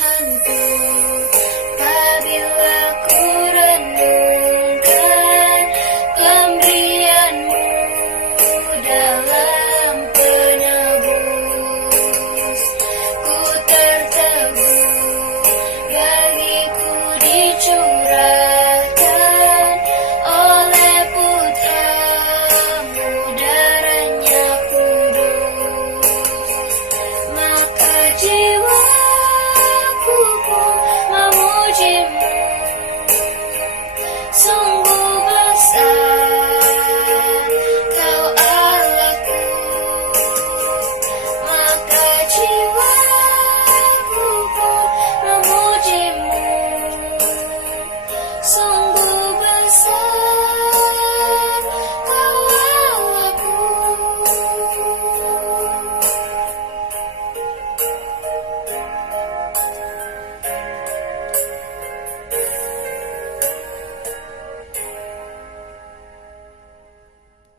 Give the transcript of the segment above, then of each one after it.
Tuhanku. Apabila ku renungkan pemberian-Mu dalam penebus, ku tertegun, bagiku dicurahkan oleh Putra-Mu, darahnya kudus. Maka jiwaku pun memuji-Mu, sungguh besar Kau Allahku. Maka jiwaku pun memuji-Mu, sungguh besar Kau Allahku.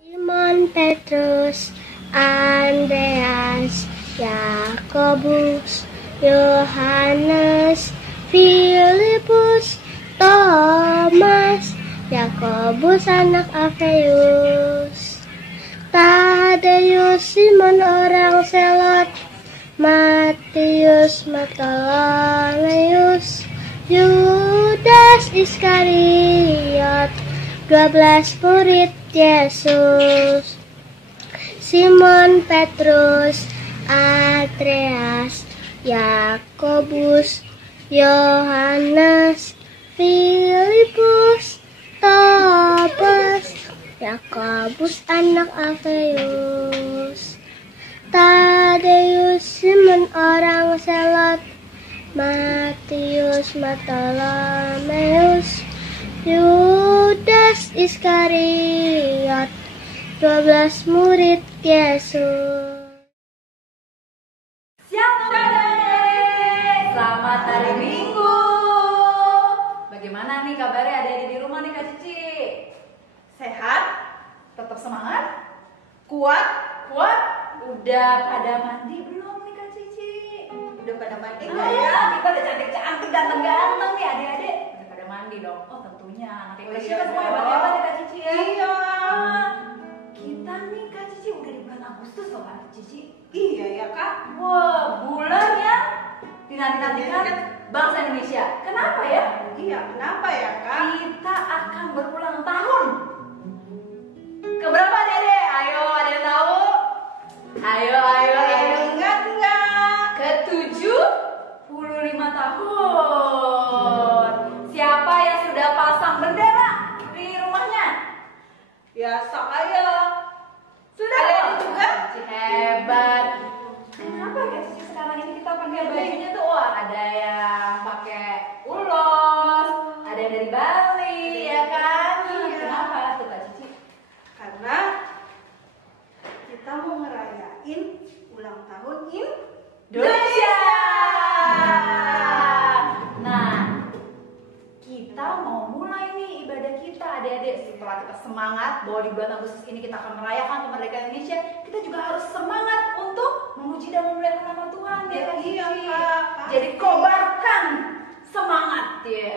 Simon Petrus, Andreas, Yakobus, Yohanes, Filipus, Thomas, Yakobus anak Alfeus, Tadeus, Simon orang Selot, Matius, Bartolomeus, Yudas Iskariot, 12 murid Yesus. Simon Petrus, Andreas, Yakobus, Yohanes, Filipus, Thomas, Yakobus anak Alfeus, Tadeus, Simon orang Selot, Matius, Bartolomeus, Yudas Iskariot, 12 murid Yesus. Siang adik-adik, selamat hari Minggu. Bagaimana nih kabarnya adik-adik di rumah nih Kak Cici? Sehat? Tetap semangat? Kuat? Kuat? Udah pada mandi belum nih Kak Cici? Udah pada mandi nggak ya? Kita udah cantik-cantik, ganteng-ganteng nih adik-adik. Udah pada mandi dong? Oh tentunya. Anak Indonesia kan semua hebat-hebat ya Kak Cici ya? Iya. Kita nih Kak Cici udah di bulan Agustus loh Kak Cici. Iya ya Kak. Wah, bulan yang dinanti-nantikan bangsa Indonesia. Kenapa ya? Iya, kenapa ya Kak? Kita akan berulang tahun. Keberapa Dede? Ayo, ada yang tahu? Ayo. Enggak. Ke-75 tahun. Siapa yang sudah pasang bendera di rumahnya? Ya, saya. Sudah ada juga? Hebat. Kenapa guys Cici sekarang ini kita pakai bajunya tuh? Wah, ada yang pakai ulos, ada yang dari Bali, ya kan? Iya. Kenapa tuh Kak Cici? Karena kita mau ngerayain ulang tahun Indonesia. Nah, kita mau mulai nih ibadah kita adik-adik. Setelah kita semangat bahwa di bulan Agustus ini kita akan merayakan kemerdekaan Indonesia, kita juga harus semangat untuk memuji dan memuliakan nama Tuhan ya Kak Cici. Kak. Jadi kobarkan semangat ya.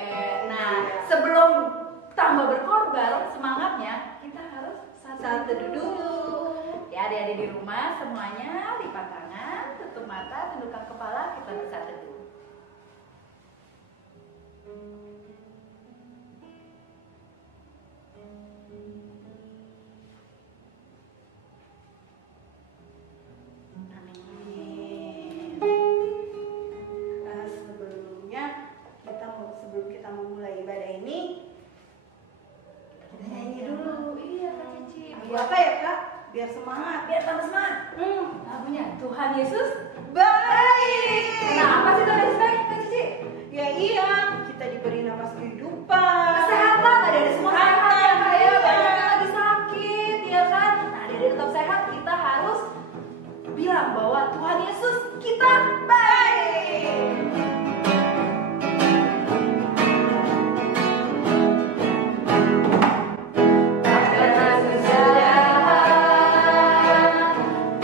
Nah, sebelum tambah berkorbar semangatnya, kita harus satu dulu. Ya adik-adik di rumah semuanya lipat tangan, tutup mata, tundukkan kepala, kita bersatu dulu. Sebelum kita memulai ibadah ini, kita nyanyi dulu. Iya Kak Cici. Biar apa ya Kak? Biar semangat. Biar tambah semangat. Lagunya Tuhan Yesus Baik. Kenapa sih Tuhan Yesus baik Kak Cici? Ya iya, kita diberi nafas kehidupan. Kesehatan, ada semua sehat ya Kak ya. Banyak yang lagi sakit ya kan. Nah, ada tetap sehat, kita harus bilang bahwa Tuhan Yesus kita baik.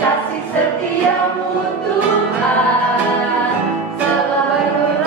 Kasih setiamu Tuhan, selalu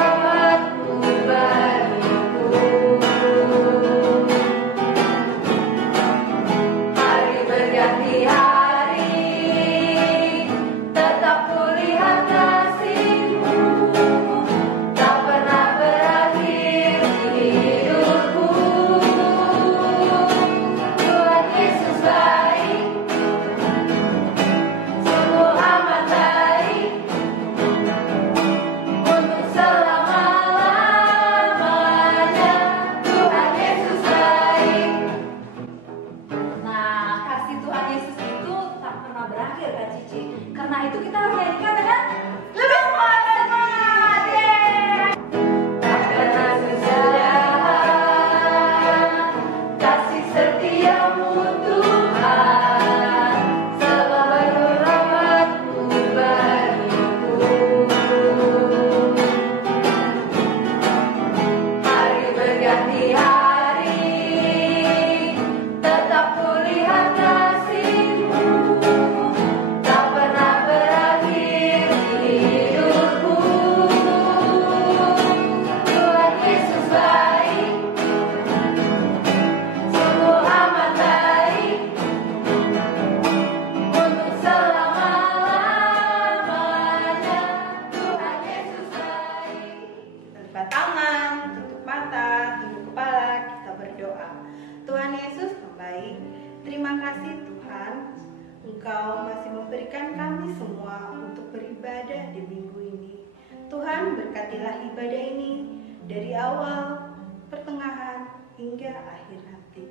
Engkau masih memberikan kami semua untuk beribadah di minggu ini. Tuhan, berkatilah ibadah ini dari awal, pertengahan, hingga akhir nanti.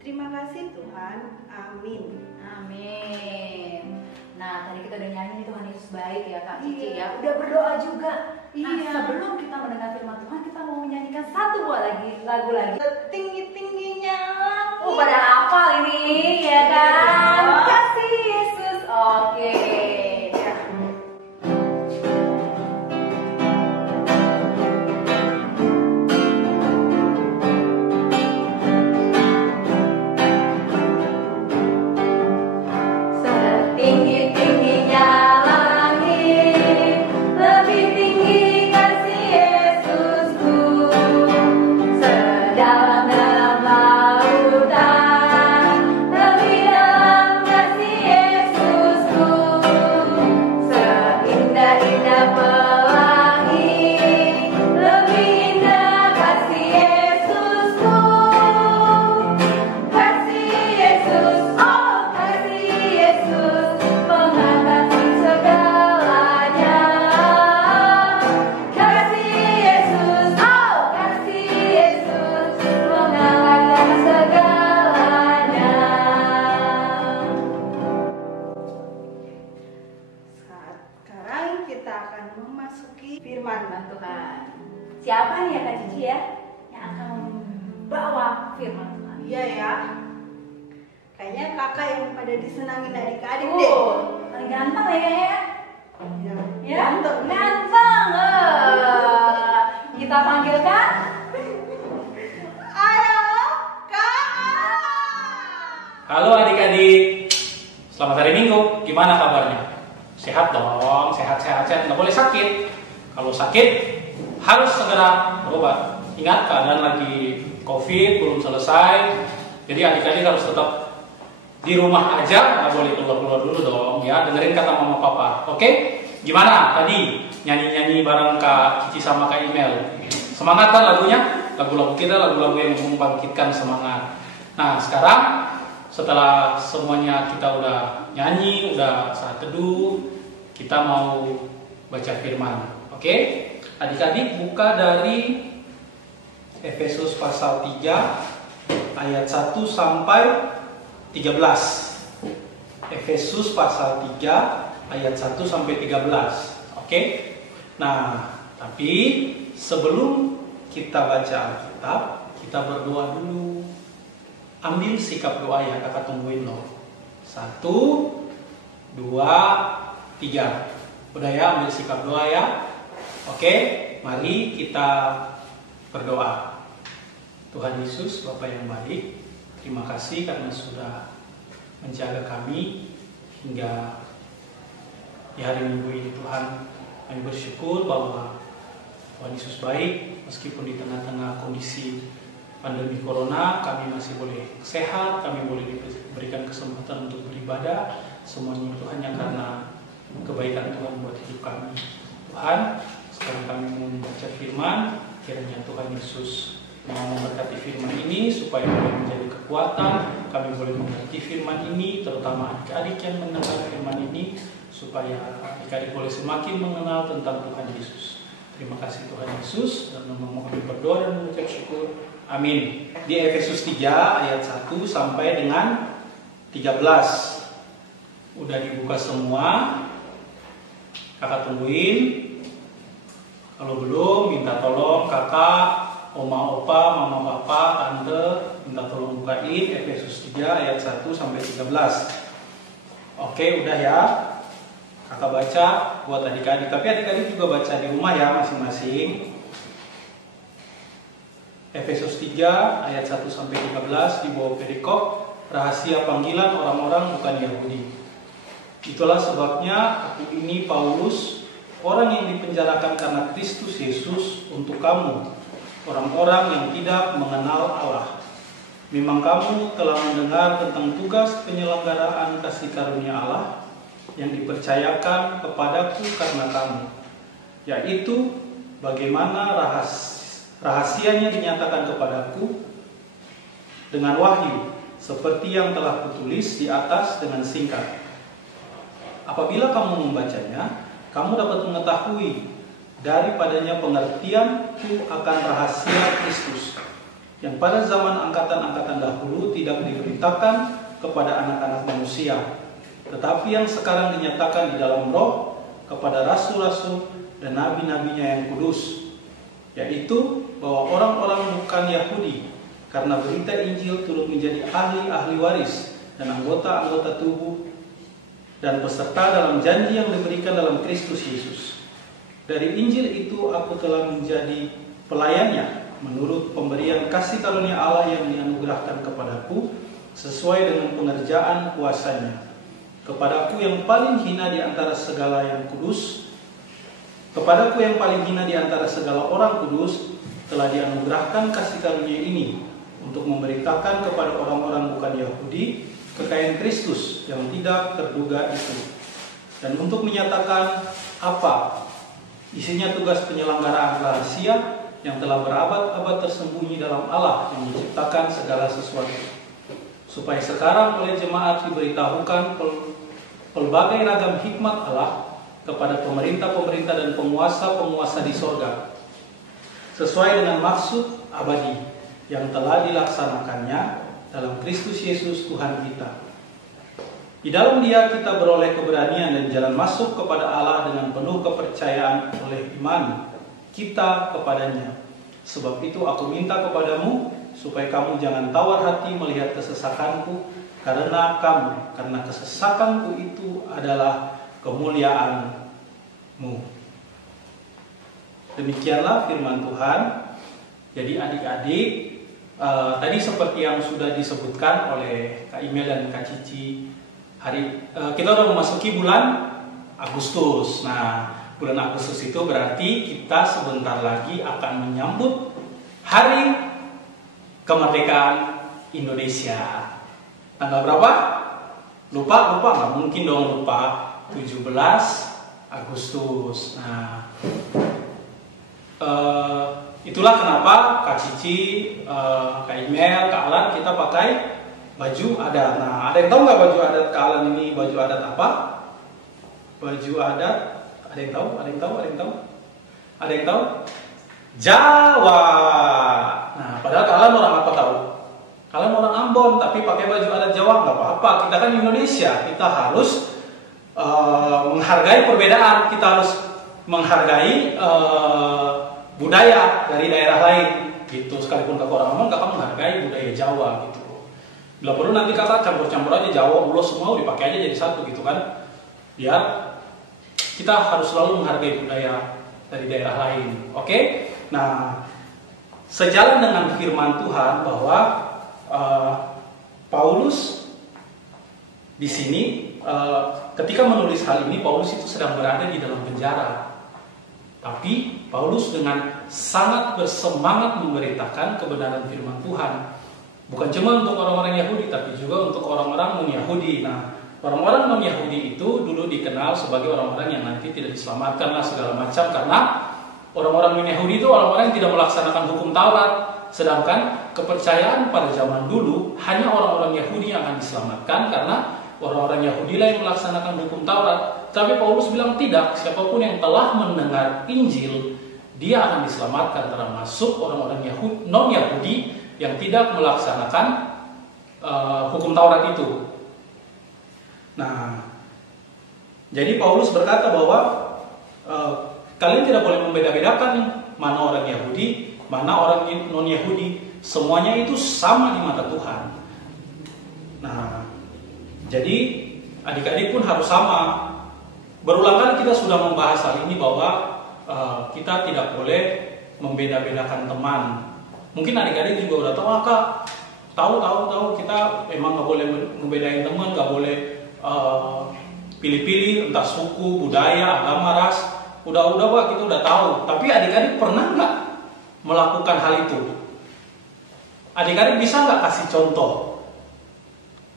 Terima kasih Tuhan. Amin. Amin. Nah, tadi kita udah nyanyi nih Tuhan Yesus baik ya Kak Cici Iya. ya. Udah berdoa juga. Nah, Iya. sebelum kita mendengar firman Tuhan, kita mau menyanyikan satu buah lagu lagi. Tinggi-tingginya Oh, pada hafal ini ya kan? Iya. Kasih Yesus. Oke. Ya. Setinggi-tingginya langit, lebih tinggi kasih Yesusku. Sedalam-dalam lautan, lebih dalam kasih Yesusku. Seindah-indah pelangi, lebih indah kasih Yesusku. Kasih Yesus, oh kasih Yesus, mengatasi segalanya. Kasih Yesus, oh kasih Yesus, mengalahkan segalanya. Sekarang kita akan memasuki firman Tuhan. Siapa nih ya Kak Cici ya yang akan membawa firman Tuhan? Iya ya. Kayaknya kakak yang pada disenangin adik-adik deh. Paling ganteng ya kayaknya. Ya, Ya, ganteng. ganteng. Kita panggilkan. Ayo, Kak. Halo adik-adik, selamat hari Minggu. Gimana kabarnya? Sehat dong, sehat-sehat, nggak boleh sakit. Kalau sakit harus segera berobat. Ingat keadaan lagi COVID belum selesai, jadi adik-adik harus tetap di rumah aja, nggak boleh keluar-keluar dulu dong. Ya, dengerin kata mama papa. Oke? Gimana tadi nyanyi-nyanyi bareng Kak Cici sama Kak Imel? Semangat kan lagunya? Lagu-lagu kita lagu-lagu yang membangkitkan semangat. Nah, sekarang setelah semuanya kita udah nyanyi, udah saat teduh, kita mau baca firman. Oke? Adik-adik buka dari Efesus pasal 3 ayat 1 sampai 13. Efesus pasal 3 ayat 1 sampai 13. Oke? Nah, tapi sebelum kita baca Alkitab, kita berdoa dulu. Ambil sikap doa ya, kakak tungguin loh. 1, 2, 3. Udah ya, ambil sikap doa ya. Oke, mari kita berdoa. Tuhan Yesus, Bapa yang baik, terima kasih karena sudah menjaga kami hingga di hari Minggu ini Tuhan. Kami bersyukur bahwa Tuhan Yesus baik, meskipun di tengah-tengah kondisi pandemi Corona, kami masih boleh sehat, kami boleh diberikan kesempatan untuk beribadah. Semuanya itu hanya karena kebaikan Tuhan buat hidup kami. Tuhan, sekarang kami mau membaca firman, kiranya Tuhan Yesus mau memberkati firman ini supaya boleh menjadi kekuatan. Kami boleh mengerti firman ini, terutama adik-adik yang mendengar firman ini, supaya adik-adik boleh semakin mengenal tentang Tuhan Yesus. Terima kasih Tuhan Yesus, dan memohon berdoa dan mengucap syukur. Amin. Di Efesus 3 ayat 1 sampai dengan 13. Udah dibuka semua. Kakak tungguin. Kalau belum, minta tolong kakak, oma, opa, mama, papa, tante, minta tolong bukain Efesus 3 ayat 1 sampai 13. Oke, udah ya. Kakak baca buat adik-adik, tapi adik-adik juga baca di rumah ya masing-masing. Efesus 3 ayat 1 sampai 13 di bawah perikop rahasia panggilan orang-orang bukan Yahudi. Itulah sebabnya aku ini Paulus, orang yang dipenjarakan karena Kristus Yesus untuk kamu, orang-orang yang tidak mengenal Allah. Memang kamu telah mendengar tentang tugas penyelenggaraan kasih karunia Allah yang dipercayakan kepadaku karena kamu, yaitu bagaimana rahasianya dinyatakan kepadaku dengan wahyu, seperti yang telah kutulis di atas dengan singkat. apabila kamu membacanya, kamu dapat mengetahui daripadanya pengertianku akan rahasia Kristus, yang pada zaman angkatan-angkatan dahulu tidak diberitakan kepada anak-anak manusia, tetapi yang sekarang dinyatakan di dalam Roh kepada rasul-rasul dan nabi-nabinya yang kudus, yaitu bahwa orang-orang bukan Yahudi karena berita Injil turut menjadi ahli-ahli waris dan anggota-anggota tubuh dan peserta dalam janji yang diberikan dalam Kristus Yesus. Dari Injil itu aku telah menjadi pelayannya menurut pemberian kasih karunia Allah yang dianugerahkan kepadaku sesuai dengan pengerjaan kuasanya. Kepadaku yang paling hina di antara segala yang kudus, kepadaku yang paling hina di antara segala orang kudus, telah dianugerahkan kasih karunia ini untuk memberitakan kepada orang-orang bukan Yahudi kekayaan Kristus yang tidak terduga itu, dan untuk menyatakan apa isinya tugas penyelenggaraan rahasia yang telah berabad-abad tersembunyi dalam Allah yang menciptakan segala sesuatu, supaya sekarang oleh jemaat diberitahukan pelbagai ragam hikmat Allah kepada pemerintah-pemerintah dan penguasa-penguasa di sorga, sesuai dengan maksud abadi yang telah dilaksanakannya dalam Kristus Yesus Tuhan kita. Di dalam Dia kita beroleh keberanian dan jalan masuk kepada Allah dengan penuh kepercayaan oleh iman kita kepadanya. Sebab itu aku minta kepadamu supaya kamu jangan tawar hati melihat kesesakanku, karena kesesakanku itu adalah kemuliaanmu. Demikianlah firman Tuhan. Jadi adik-adik, tadi seperti yang sudah disebutkan oleh Kak Imel dan Kak Cici, kita udah memasuki bulan Agustus. Nah, bulan Agustus itu berarti kita sebentar lagi akan menyambut Hari Kemerdekaan Indonesia. Tanggal berapa? Lupa? Nggak mungkin dong lupa. 17 Agustus. Nah, itulah kenapa Kak Cici, Kak Imel, Kak Alan kita pakai baju adat. Nah, ada yang tahu nggak baju adat Kak Alan ini baju adat apa? Baju adat, ada yang tahu? Ada yang tahu? Jawa. Nah, padahal kalian orang apa tahu? Kalian orang Ambon, tapi pakai baju adat Jawa nggak apa-apa. Kita kan Indonesia, kita harus menghargai perbedaan. Kita harus menghargai budaya dari daerah lain. Gitu. Sekalipun kakak orang Ambon, kakak menghargai budaya Jawa. Gitu. Bila perlu nanti kakak campur-campur aja Jawa, Ulos semua dipakai aja jadi satu gitu kan. Biar kita harus selalu menghargai budaya dari daerah lain. Oke? Nah, sejalan dengan firman Tuhan bahwa Paulus di sini ketika menulis hal ini, Paulus itu sedang berada di dalam penjara. Tapi Paulus dengan sangat bersemangat memberitakan kebenaran firman Tuhan. Bukan cuma untuk orang-orang Yahudi, tapi juga untuk orang-orang non-Yahudi. Nah, orang-orang non-Yahudi itu dulu dikenal sebagai orang-orang yang nanti tidak diselamatkan lah segala macam, karena orang-orang non-Yahudi itu orang-orang yang tidak melaksanakan hukum Taurat. Sedangkan kepercayaan pada zaman dulu hanya orang-orang Yahudi yang akan diselamatkan, karena orang-orang Yahudi lah yang melaksanakan hukum Taurat. Tapi Paulus bilang tidak, siapapun yang telah mendengar Injil, dia akan diselamatkan, termasuk orang-orang non-Yahudi yang tidak melaksanakan hukum Taurat itu. Nah, jadi Paulus berkata bahwa kalian tidak boleh membeda-bedakan mana orang Yahudi, mana orang non-Yahudi. Semuanya itu sama di mata Tuhan. Nah, jadi adik-adik pun harus sama. Berulang kali kita sudah membahas hal ini bahwa kita tidak boleh membeda-bedakan teman. Mungkin adik-adik juga udah tahu, Kak. Tahu kita emang nggak boleh membedain teman, nggak boleh pilih-pilih entah suku, budaya, agama, ras. Udah Pak, kita udah tahu. Tapi adik-adik pernah nggak melakukan hal itu? Adik-adik bisa nggak kasih contoh?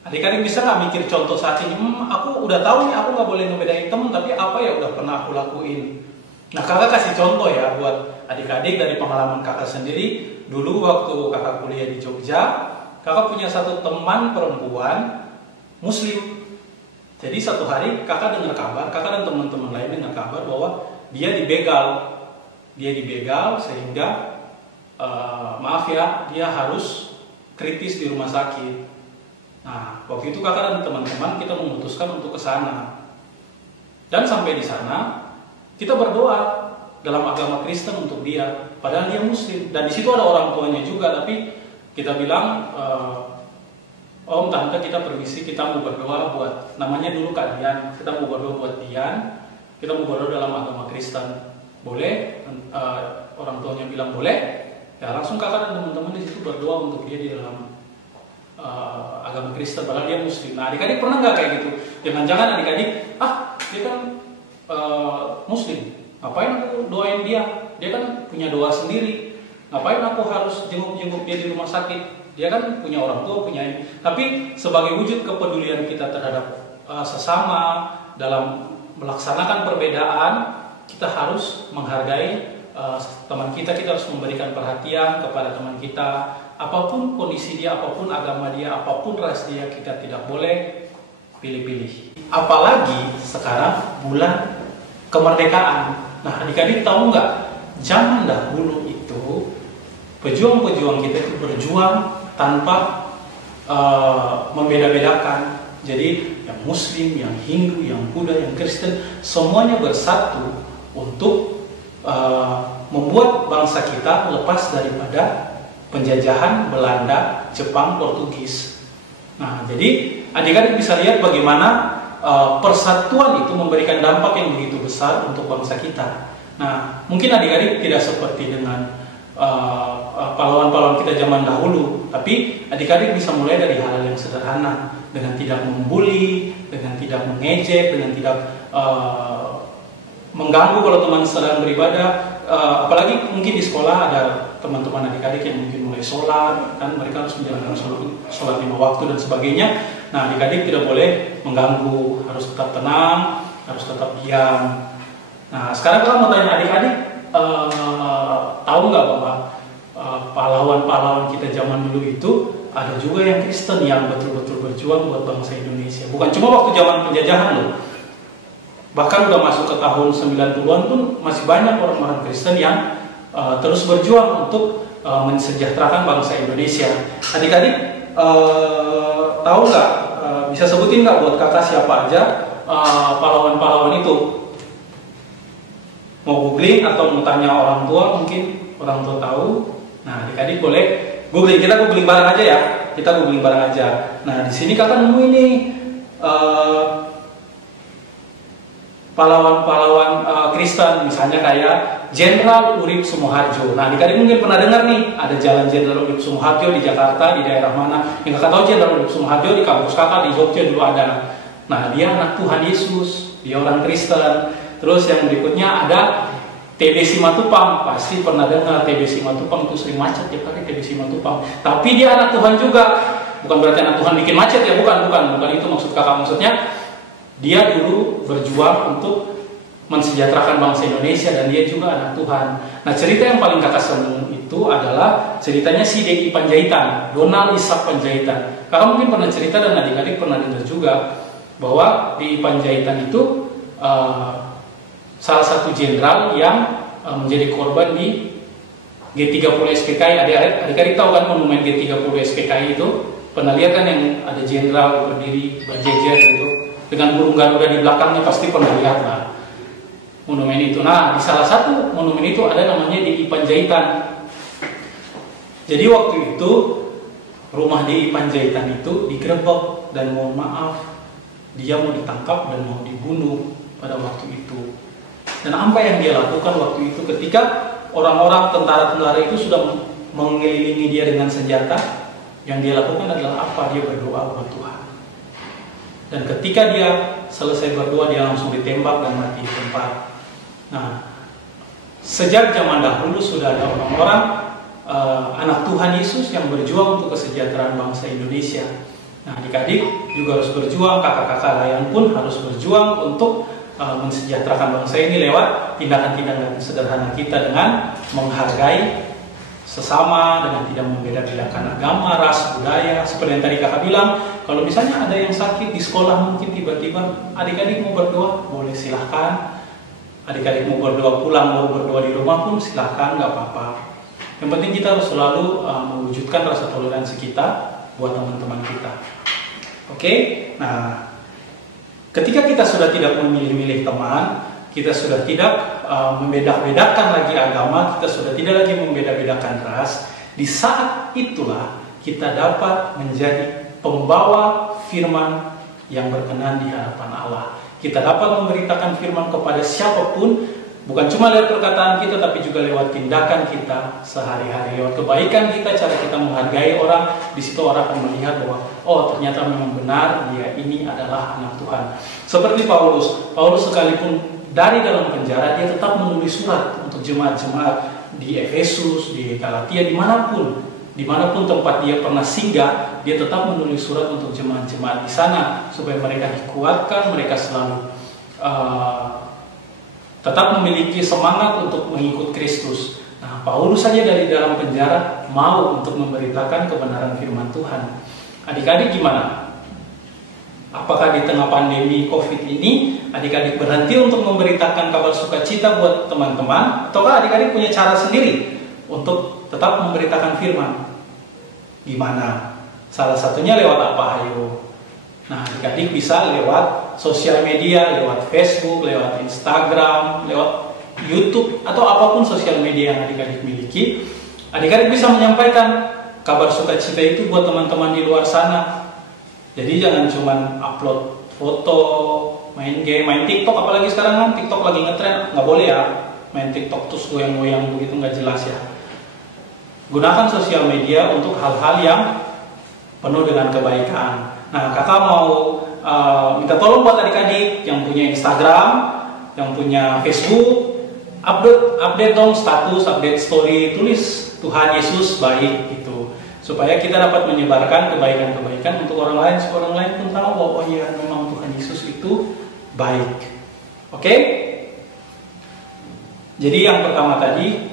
Adik-adik bisa nggak mikir contoh saat ini? Aku udah tahu nih, aku nggak boleh ngebedain temen, tapi apa ya udah pernah aku lakuin? Nah, kakak kasih contoh ya buat adik-adik dari pengalaman kakak sendiri. Dulu waktu kakak kuliah di Jogja, kakak punya satu teman perempuan Muslim. Jadi satu hari kakak dengar kabar, kakak dan teman-teman lain dengar kabar bahwa dia dibegal. Dia dibegal sehingga maaf ya, dia harus kritis di rumah sakit. Nah, waktu itu kakak dan teman-teman kita memutuskan untuk ke sana. Dan sampai di sana kita berdoa dalam agama Kristen untuk dia, padahal dia Muslim. Dan di situ ada orang tuanya juga, tapi kita bilang, Om, Tante, kita permisi, kita mau berdoa buat, namanya dulu Kak Dian, kita mau berdoa buat Dian, kita mau berdoa dalam agama Kristen, boleh? Orang tuanya bilang boleh, ya langsung kakak dan teman-teman di situ berdoa untuk dia di dalam agama Kristen, padahal dia Muslim. Nah, adik-adik pernah nggak kayak gitu? Jangan-jangan adik-adik, dia kan Muslim, ngapain aku doain dia? Dia kan punya doa sendiri, ngapain aku harus jenguk-jenguk dia di rumah sakit? Dia kan punya orang tua, punya ini. Tapi sebagai wujud kepedulian kita terhadap sesama dalam melaksanakan perbedaan, kita harus menghargai teman kita harus memberikan perhatian kepada teman kita. Apapun kondisi dia, apapun agama dia, apapun ras dia, kita tidak boleh pilih-pilih. Apalagi sekarang bulan kemerdekaan. Nah, adik-adik tahu nggak? Zaman dahulu itu pejuang-pejuang kita itu berjuang tanpa membeda-bedakan. Jadi yang Muslim, yang Hindu, yang Buddha, yang Kristen, semuanya bersatu untuk membuat bangsa kita lepas daripada penjajahan Belanda, Jepang, Portugis. Nah, jadi adik-adik bisa lihat bagaimana persatuan itu memberikan dampak yang begitu besar untuk bangsa kita. Nah, mungkin adik-adik tidak seperti dengan pahlawan-pahlawan kita zaman dahulu, tapi adik-adik bisa mulai dari hal yang sederhana, dengan tidak membuli, dengan tidak mengejek, dengan tidak mengganggu kalau teman sedang beribadah. Apalagi mungkin di sekolah ada teman-teman adik-adik yang mungkin mulai sholat, kan mereka harus menjalankan sholat 5 waktu dan sebagainya. Nah, adik-adik tidak boleh mengganggu, harus tetap tenang, harus tetap diam. Nah, sekarang kalau mau tanya adik-adik, tahu nggak bahwa pahlawan-pahlawan kita zaman dulu itu ada juga yang Kristen yang betul-betul berjuang buat bangsa Indonesia. Bukan cuma waktu zaman penjajahan loh. Bahkan udah masuk ke tahun 90-an pun masih banyak orang-orang Kristen yang terus berjuang untuk mensejahterakan bangsa Indonesia. Adik-adik tahu nggak? Bisa sebutin nggak buat kakak siapa aja pahlawan-pahlawan itu? Mau googling atau mau tanya orang tua, mungkin orang tua tahu. Nah, adik-adik boleh googling, kita googling bareng aja ya. Kita googling bareng aja. Nah, di sini kakak nemu ini pahlawan-pahlawan Kristen, misalnya kayak Jenderal Urip Sumoharjo. Nah, adik-adik mungkin pernah dengar nih, ada jalan Jenderal Urip Sumoharjo di Jakarta, di daerah mana? Yang kakak tahu Jenderal Urip Sumoharjo di kampus kakak di Jogja dulu ada. Nah, dia anak Tuhan Yesus, dia orang Kristen. Terus yang berikutnya ada TB Simatupang, pasti pernah dengar TB Simatupang itu sering macet ya pakai TB Simatupang. Tapi dia anak Tuhan juga, bukan berarti anak Tuhan bikin macet ya, bukan itu maksud kakak. Maksudnya dia dulu berjuang untuk mensejahterakan bangsa Indonesia dan dia juga anak Tuhan. Nah, cerita yang paling kakak senang itu adalah ceritanya si D.I. Panjaitan, Donald Ishak Panjaitan. Kakak mungkin pernah cerita dan adik-adik pernah dengar juga bahwa D.I. Panjaitan itu salah satu jenderal yang menjadi korban di G30 SPKI. Adik-adik tahu kan monumen G30 SPKI itu? Pernah lihat kan yang ada jenderal berdiri berjejer gitu dengan burung garuda di belakangnya, pasti pernah lihat lah monumen itu. Nah, di salah satu monumen itu ada namanya D.I. Panjaitan. Jadi waktu itu rumah D.I. Panjaitan itu digerebek dan mohon maaf dia mau ditangkap dan mau dibunuh pada waktu itu. Dan apa yang dia lakukan waktu itu ketika orang-orang tentara-tentara itu sudah mengelilingi dia dengan senjata, yang dia lakukan adalah apa? Dia berdoa buat Tuhan. Dan ketika dia selesai berdoa, dia langsung ditembak dan mati di tempat. Nah, sejak zaman dahulu sudah ada orang-orang anak Tuhan Yesus yang berjuang untuk kesejahteraan bangsa Indonesia. Nah, adik-adik juga harus berjuang, kakak-kakak lain pun harus berjuang untuk mensejahterakan bangsa ini lewat tindakan-tindakan sederhana kita dengan menghargai sesama, dengan tidak membeda-bedakan agama, ras, budaya. Seperti yang tadi kakak bilang, kalau misalnya ada yang sakit di sekolah, mungkin tiba-tiba adik-adik mau berdoa, boleh silahkan. Adik-adik mau berdoa pulang, mau berdoa di rumah pun silahkan, nggak apa-apa. Yang penting kita harus selalu mewujudkan rasa toleransi kita buat teman-teman kita. Oke? Nah, ketika kita sudah tidak memilih-milih teman, kita sudah tidak membeda-bedakan lagi agama, kita sudah tidak lagi membeda-bedakan ras, di saat itulah kita dapat menjadi pembawa firman yang berkenan di hadapan Allah. Kita dapat memberitakan firman kepada siapapun, bukan cuma lewat perkataan kita, tapi juga lewat tindakan kita sehari-hari, lewat kebaikan kita, cara kita menghargai orang. Di situ orang akan melihat bahwa, oh ternyata memang benar, dia ini adalah anak Tuhan. Seperti Paulus sekalipun dari dalam penjara, dia tetap menulis surat untuk jemaat-jemaat di Efesus, di Galatia, dimanapun tempat dia pernah singgah, dia tetap menulis surat untuk jemaat-jemaat di sana supaya mereka dikuatkan, mereka selalu tetap memiliki semangat untuk mengikut Kristus. Nah, Paulus saja dari dalam penjara mau untuk memberitakan kebenaran firman Tuhan. Adik-adik gimana? Apakah di tengah pandemi COVID ini adik-adik berhenti untuk memberitakan kabar sukacita buat teman-teman, ataukah adik-adik punya cara sendiri untuk tetap memberitakan firman? Gimana? Salah satunya lewat apa? Ayo. Nah, adik-adik bisa lewat sosial media, lewat Facebook, lewat Instagram, lewat YouTube, atau apapun sosial media yang adik-adik miliki. Adik-adik bisa menyampaikan kabar sukacita itu buat teman-teman di luar sana. Jadi jangan cuma upload foto, main game, main TikTok, apalagi sekarang kan TikTok lagi ngetren, nggak boleh ya main TikTok terus goyang-goyang begitu, nggak jelas ya. Gunakan sosial media untuk hal-hal yang penuh dengan kebaikan. Nah, kakak mau minta tolong buat adik-adik yang punya Instagram, yang punya Facebook, update dong status, update story, tulis Tuhan Yesus baik gitu, supaya kita dapat menyebarkan kebaikan-kebaikan untuk orang lain, supaya orang lain pun tahu bahwa oh iya memang Tuhan Yesus itu baik. Oke? Jadi yang pertama tadi,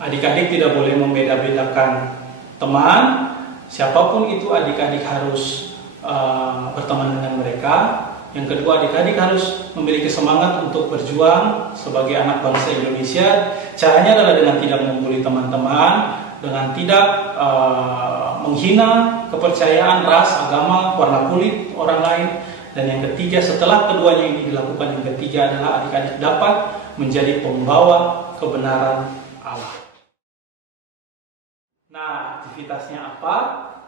adik-adik tidak boleh membeda-bedakan teman. Siapapun itu adik-adik harus berteman dengan mereka. Yang kedua, adik-adik harus memiliki semangat untuk berjuang sebagai anak bangsa Indonesia. Caranya adalah dengan tidak membuli teman-teman, dengan tidak menghina kepercayaan, ras, agama, warna kulit orang lain. Dan yang ketiga, setelah keduanya ini dilakukan, yang ketiga adalah adik-adik dapat menjadi pembawa kebenaran Allah. Nah, aktivitasnya apa?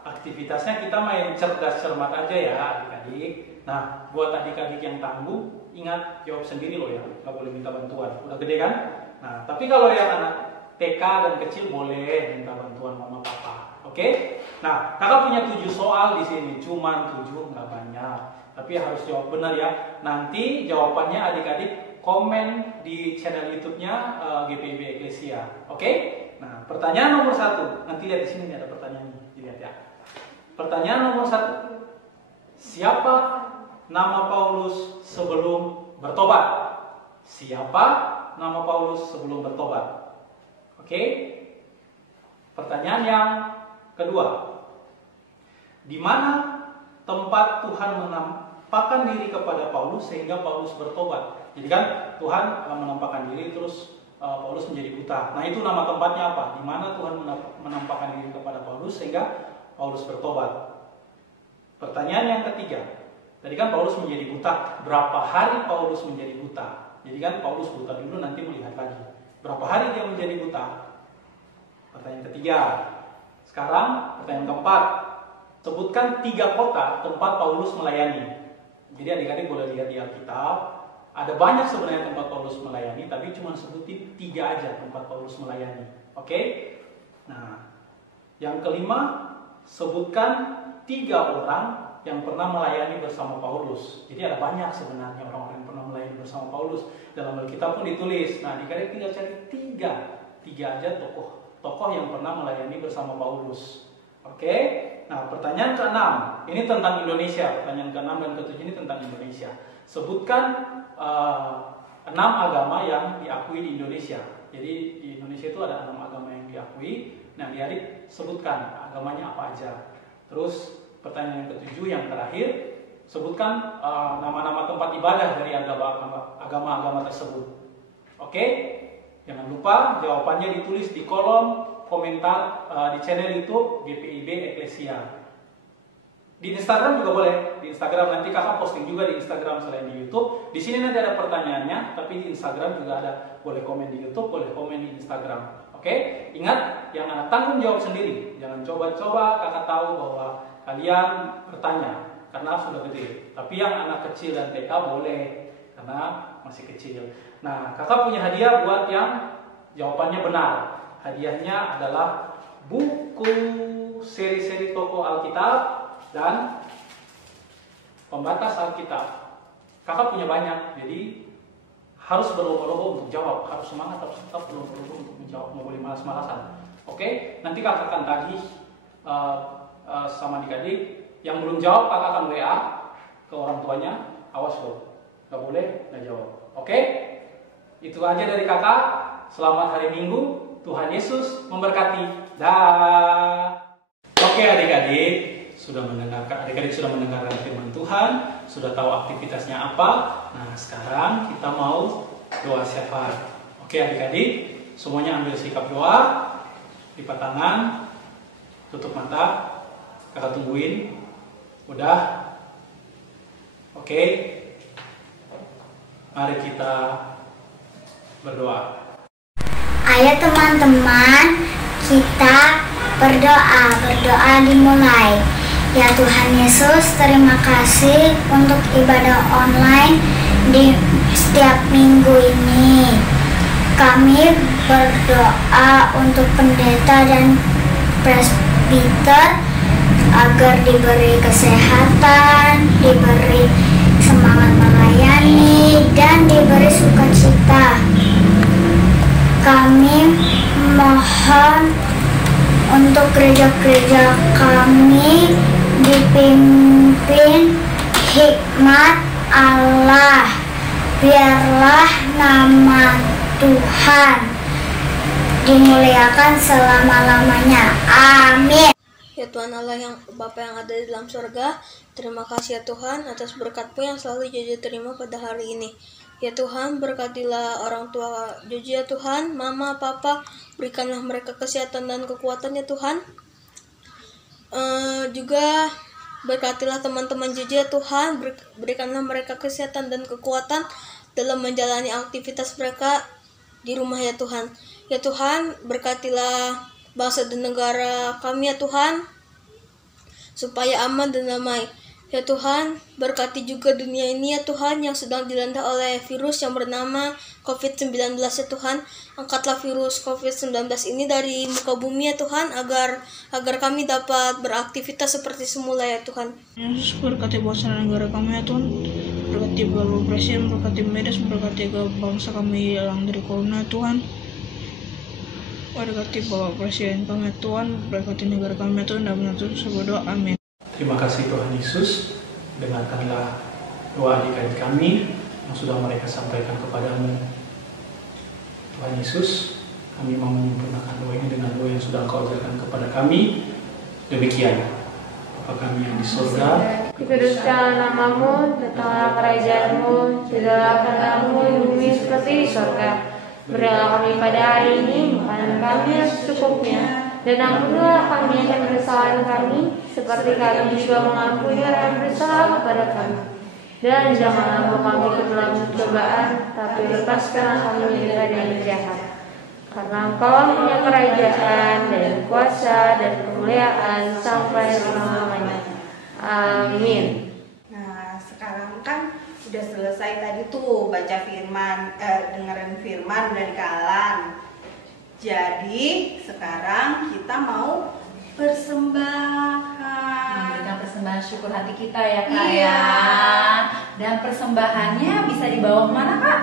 Aktivitasnya kita main cerdas cermat aja ya adik-adik. Nah, buat adik-adik yang tangguh, ingat jawab sendiri loh ya, nggak boleh minta bantuan. Udah gede kan? Nah, tapi kalau yang anak TK dan kecil boleh minta bantuan mama papa. Oke? Nah, kakak punya 7 soal di sini, cuman 7, nggak banyak. Tapi harus jawab benar ya. Nanti jawabannya adik-adik komen di channel YouTube-nya GPIB Eklesia. Oke? Nah, pertanyaan nomor 1. Nanti lihat di sini nih ada pertanyaannya. Dilihat ya. Pertanyaan nomor 1. Siapa nama Paulus sebelum bertobat? Siapa nama Paulus sebelum bertobat? Oke? Pertanyaan yang kedua. Di mana tempat Tuhan menampakkan diri kepada Paulus sehingga Paulus bertobat? Jadi kan Tuhan menampakkan diri terus Paulus menjadi buta. Nah, itu nama tempatnya apa? Di mana Tuhan menampakkan diri kepada Paulus sehingga Paulus bertobat. Pertanyaan yang ketiga. Tadi kan Paulus menjadi buta. Berapa hari Paulus menjadi buta? Jadi kan Paulus buta dulu, nanti melihat lagi. Berapa hari dia menjadi buta? Pertanyaan ketiga. Sekarang pertanyaan keempat. Sebutkan 3 kota tempat Paulus melayani. Jadi adik-adik boleh lihat di Alkitab. Ada banyak sebenarnya tempat Paulus melayani, tapi cuma sebutin 3 aja tempat Paulus melayani. Oke? Nah, yang kelima, sebutkan 3 orang yang pernah melayani bersama Paulus. Jadi ada banyak sebenarnya orang-orang yang pernah melayani bersama Paulus. Dalam Alkitab pun ditulis. Nah, adik-adik tinggal cari 3 aja tokoh yang pernah melayani bersama Paulus. Oke? Nah, pertanyaan ke-6. Ini tentang Indonesia. Pertanyaan ke-6 dan ke-7 ini tentang Indonesia. Sebutkan 6 agama yang diakui di Indonesia. Jadi di Indonesia itu ada 6 agama yang diakui. Nah, adik-adik sebutkan agamanya apa aja. Terus pertanyaan yang ketujuh yang terakhir, sebutkan nama-nama tempat ibadah dari agama-agama tersebut. Oke? Jangan lupa jawabannya ditulis di kolom komentar di channel YouTube GPIB Eklesia. Di Instagram juga boleh. Di Instagram nanti kakak posting juga di Instagram selain di YouTube. Di sini nanti ada pertanyaannya, tapi di Instagram juga ada. Boleh komen di YouTube, boleh komen di Instagram. Oke? Ingat, yang anak tanggung jawab sendiri. Jangan coba-coba kakak tahu bahwa kalian bertanya karena sudah gede. Tapi yang anak kecil dan TK boleh karena masih kecil. Nah, kakak punya hadiah buat yang jawabannya benar. Hadiahnya adalah buku seri-seri toko Alkitab dan pembatas Alkitab. Kakak punya banyak, jadi harus berlomba-lomba untuk jawab, harus semangat, harus tetap berlomba-lomba untuk menjawab, nggak boleh malas-malasan. Oke, nanti kakak akan tagih sama adik-adik. Yang belum jawab kakak akan WA ke orang tuanya, awas loh, nggak boleh nggak jawab. Oke, itu aja dari kakak. Selamat hari Minggu, Tuhan Yesus memberkati. Dah. Oke adik-adik. Adik-adik sudah mendengarkan firman Tuhan, sudah tahu aktivitasnya apa. Nah, sekarang kita mau doa syafaat. Oke adik-adik, semuanya ambil sikap doa, lipat tangan, tutup mata, kakak tungguin. Udah? Oke, mari kita berdoa. Ayo teman-teman, kita berdoa dimulai. Ya Tuhan Yesus, terima kasih untuk ibadah online di setiap minggu ini. Kami berdoa untuk pendeta dan presbiter agar diberi kesehatan, diberi semangat melayani, dan diberi sukacita. Kami mohon untuk gereja-gereja kami dipimpin hikmat Allah. Biarlah nama Tuhan dimuliakan selama-lamanya. Amin. Ya Tuhan Allah yang Bapa yang ada di dalam surga, terima kasih ya Tuhan atas berkat-Mu yang selalu Jojo terima pada hari ini. Ya Tuhan, berkatilah orang tua Jojo ya Tuhan, mama, papa, berikanlah mereka kesehatan dan kekuatan ya Tuhan. Juga berkatilah teman-teman Jojo ya Tuhan, berikanlah mereka kesehatan dan kekuatan dalam menjalani aktivitas mereka di rumah ya Tuhan. Ya Tuhan, berkatilah bangsa dan negara kami ya Tuhan, supaya aman dan damai. Ya Tuhan, berkati juga dunia ini ya Tuhan yang sedang dilanda oleh virus yang bernama COVID-19 ya Tuhan. Angkatlah virus COVID-19 ini dari muka bumi ya Tuhan, agar kami dapat beraktivitas seperti semula ya Tuhan. Yesus, berkati bangsa dan negara kami ya Tuhan. Berkati Bapak Presiden, berkati Medes, berkati bangsa kami yang dari corona ya Tuhan. Berkati Bapak Presiden kami ya Tuhan, berkati negara kami ya Tuhan, dan mengatur sebuah doa. Amin. Terima kasih Tuhan Yesus, dengarkanlah doa adik-adik kami yang sudah mereka sampaikan kepadamu. Tuhan Yesus, kami mau menyempurnakan doa ini dengan doa yang sudah Engkau ajarkan kepada kami. Demikian, Bapa kami yang di surga, Dikuduskan namamu, datanglah kerajaan-Mu, jadilah kehendak-Mu di bumi seperti di surga. Berilah kami pada hari ini makanan kami yang secukupnya, dan ampunilah kami akan kesalahan kami, seperti kami juga mengampuni orang yang bersalah kepada kami. Dan janganlah membawa kami ke dalam cobaan, tapi lepaskanlah kami dari yang jahat. Karena Engkau punya kerajaan dan kuasa dan kemuliaan sampai selama-lamanya. Amin. Nah, sekarang kan udah selesai tadi tuh baca firman, dengerin firman dari Kalan. Jadi sekarang kita mau persembahan. Memberikan persembahan syukur hati kita ya Kak Iya. ya. Dan persembahannya bisa dibawa kemana Kak?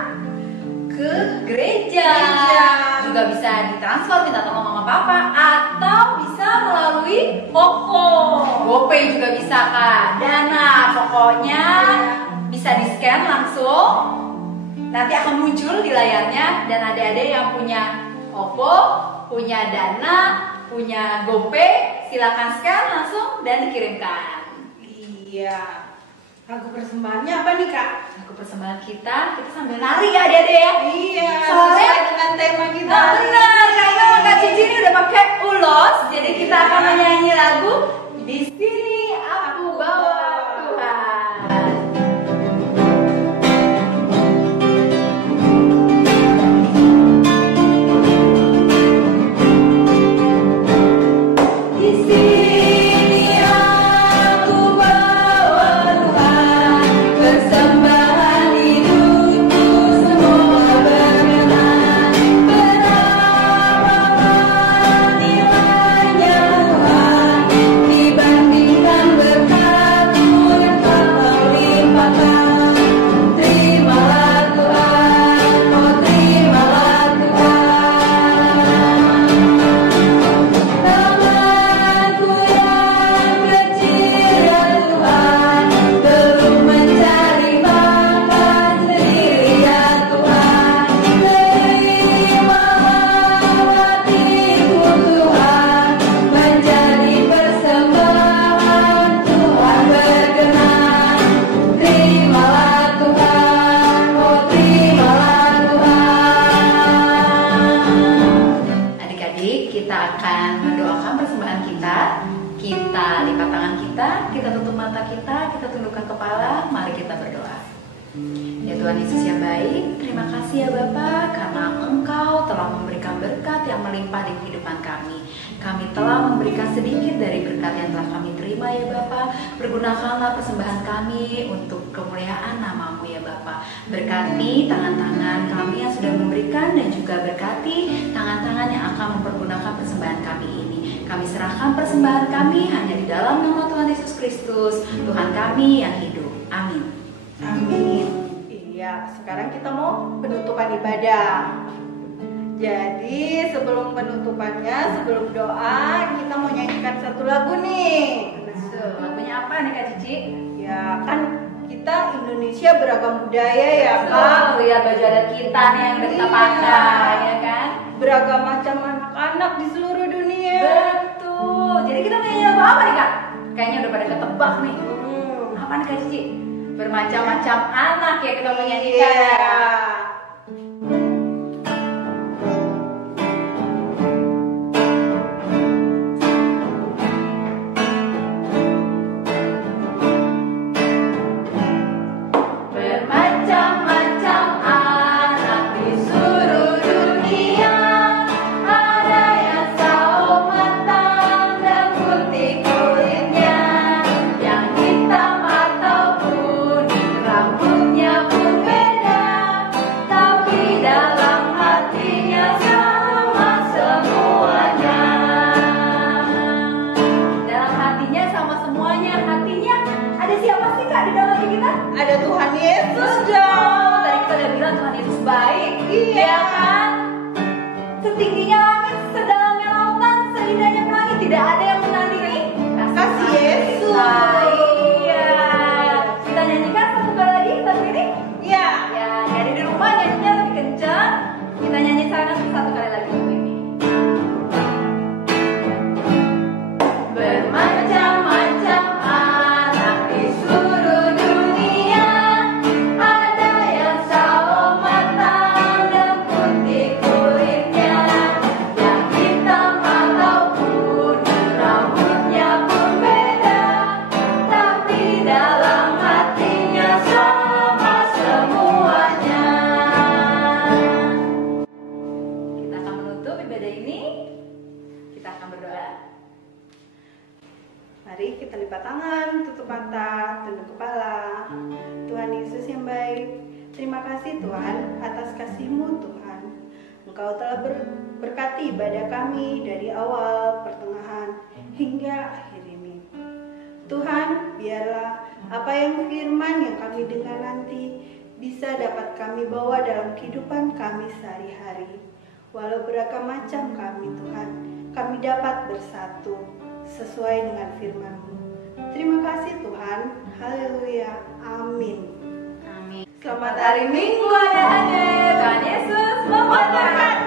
Ke gereja. Juga bisa ditransfer, minta tolong sama papa, atau bisa melalui OVO. GoPay juga bisa Kak. Dana pokoknya bisa di scan langsung. Nanti akan muncul di layarnya, dan adik-adik yang punya OVO punya Dana, punya GoPay, silakan scan langsung dan dikirimkan. Iya. Lagu persembahannya apa nih Kak? Lagu persembahan kita sambil nari ya adik-adik ya. Iya. Soalnya Sesuai dengan tema kita. Nah, benar, karena Kak Cici ini udah pakai ulos, jadi kita akan menyanyi lagu Di Sini Aku Bawa Tuhan. Di sini aku bawa Tuhan, persembahan hidupku semua berkenan. Berapa nilainya Tuhan dibandingkan berkat-Mu yang Kau limpahkan. Terimalah Tuhan, oh terimalah Tuhan. Tanganku yang kecil ya Tuhan, belum mencari makan sendiri ya Tuhan. Terimalah hatiku Tuhan, menjadi persembahan Tuhan berkenan. Terimalah Tuhan, oh terimalah Tuhan. Adik-adik, kita akan mendoakan persembahan kita. Kita lipat tangan kita tutup mata kita tundukkan kepala. Mari kita berdoa. Ya Tuhan Yesus yang baik, terima kasih ya Bapa karena Engkau telah memberikan berkat yang melimpah di kehidupan kami. Kami telah memberikan sedikit dari berkat yang telah kami terima ya Bapa. Pergunakanlah persembahan kami untuk kemuliaan nama-Mu ya Bapa. Berkati tangan-tangan kami yang sudah memberikan dan juga berkati tangan-tangan yang akan mempergunakan persembahan kami ini. Kami serahkan persembahan kami hanya di dalam nama Tuhan Yesus Kristus, Tuhan kami yang hidup. Amin. Amin. Iya, sekarang kita mau penutupan ibadah. Jadi sebelum penutupannya, sebelum doa, kita mau nyanyikan satu lagu nih. Lagunya apa nih Kak Cici? Ya kan kita Indonesia beragam budaya ya Kak. Lihat baju adat kita nih yang udah kita pakai ya kan? Beragam macam anak-anak di seluruh dunia. Betul. Jadi kita nyanyi lagu apa nih Kak? Kayaknya udah pada ketebak nih. Apa nih Kak Cici? Bermacam-macam anak ya kita menyanyikan. Iya. Bermacam-macam anak di seluruh dunia, ada yang sawo matang dan putih kulitnya, yang hitam atau kuning rambutnya pun beda, tapi dalam hatinya sama semuanya. Dalam hatinya sama semuanya. Hatinya ada siapa sih Kak di dalam hati kita? Ada Tuhan Yesus Tadi dong. kita udah bilang Tuhan Yesus baik. Iya. Kan? Setingginya langit, sedalamnya lautan, seindahnya pelangi, tidak ada yang menandingi Kasih Yesus. Iya. Kita nyanyikan satu kali lagi lagu ini. Iya. Ya, jadi di rumah nyanyinya lebih kencang. Kita nyanyi satu kali lagi lagu ini. Bermacam-macam anak di seluruh dunia, ada yang sawo matang dan putih kulitnya, yang hitam atau kuning rambutnya pun beda, tapi dalam hatinya sama semuanya. Kita akan menutup ibadah ini. Kita akan berdoa. Mari kita lipat tangan, tutup mata, tunduk kepala. Tuhan Yesus yang baik, terima kasih Tuhan atas kasih-Mu Tuhan. Engkau telah berkati ibadah kami dari awal, pertengahan, hingga akhir ini. Tuhan, biarlah apa yang firman yang kami dengar nanti bisa dapat kami bawa dalam kehidupan kami sehari-hari. Walau beragam macam kami Tuhan, kami dapat bersatu sesuai dengan firman-Mu. Terima kasih Tuhan. Haleluya. Amin. Amin. Selamat Hari Minggu adik-adik. Tuhan Yesus memberkati.